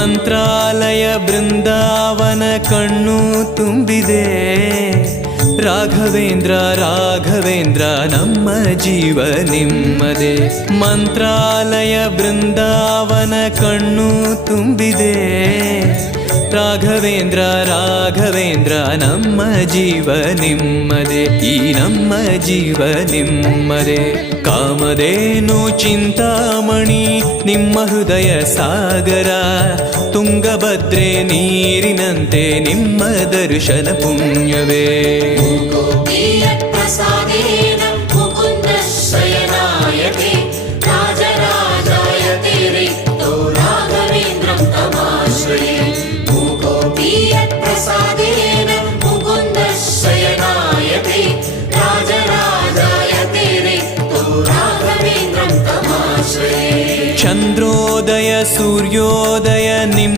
ಮಂತ್ರಾಲಯ ಬೃಂದಾವನ ಕಣ್ಣು ತುಂಬಿದೆ. ರಾಘವೇಂದ್ರ ರಾಘವೇಂದ್ರ ನಮ್ಮ ಜೀವ ನಿಮ್ಮದೇ. ಮಂತ್ರಾಲಯ ಬೃಂದಾವನ ಕಣ್ಣು ತುಂಬಿದೆ. ರಾಘವೇಂದ್ರ ರಾಘವೇಂದ್ರ ನಮ್ಮ ಜೀವ ನಿಮ್ಮದೇ. ಈ ನಮ್ಮ ಜೀವ ನಿಮ್ಮದೇ. ಕಾಮಧೇನು ಚಿಂತಾಮಣಿ ನಿಮ್ಮ ಹೃದಯ ಸಾಗರ. ತುಂಗಭದ್ರೆ ನೀರಿನಂತೆ ನಿಮ್ಮ ದರ್ಶನ ಪುಣ್ಯವೇ. ಚಂದ್ರೋದಯ ಸೂರ್ಯೋದಯ ನಿಮ್ಮ